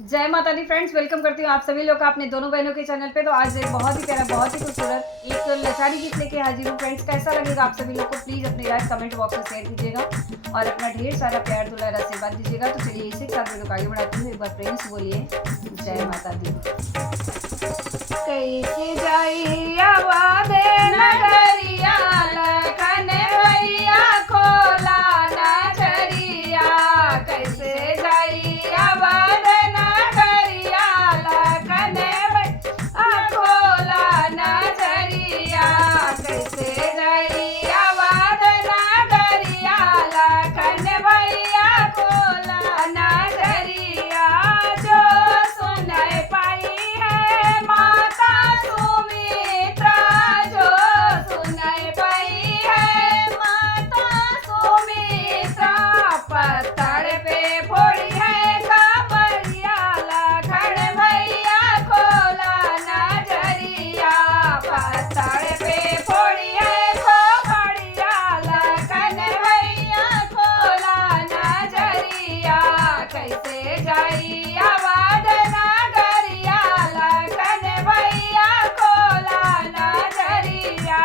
जय माता दी friends, welcome करती हूँ आप सभी लोग का अपने दोनों बहनों के चैनल पे। तो आज एक बहुत ही प्यारा, बहुत ही खूबसूरत एक लचारी गीत लेके हाजिर हूँ फ्रेंड्स। कैसा लगेगा आप सभी लोग को प्लीज अपने राय कमेंट बॉक्स में शेयर कीजिएगा और अपना ढेर सारा प्यार दुलार आशीर्वाद दीजिएगा। तो चलिए इसी के साथ वीडियो को आगे बढ़ाती हूँ। एक बार फ्रेंड्स बोलिए जय माता दी। कैसे जाई आवाज़ नगरिया लखन भैया खोला नजरिया, कैसे जाई आवाज़ नगरिया लखन भैया खोला नजरिया, कैसे जाई आवाज़ नगरिया लखन भैया खोला नजरिया। जो सुन पाई है माता सुमित्रा, जो सुन पाई है माता सुमित्रा, पत्थर पे फोड़ी है खबरिया लखन भैया खोला नजरिया, पत्थर पे फोड़ी है खबरिया लखन भैया खोला नजरिया, कैसे जाई आवाज़ नगरिया लखन भैया खोला नजरिया,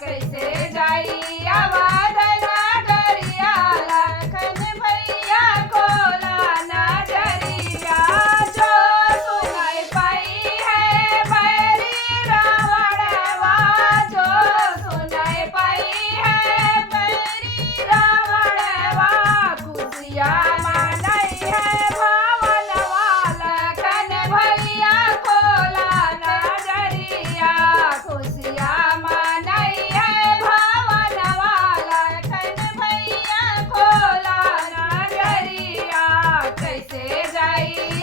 कैसे जाई आवाज़ नगरिया लखन भैया खोला नजरिया। जो सुन पाई है बैरी रावणवा, जो सुन पाई है बैरी रावणवा, खुशियाँ मनाई है भावनवा लखन भैया खोला नजरिया, खुशियाँ मनाई है भावनवा लखन भैया खोला नजरिया, कैसे जाई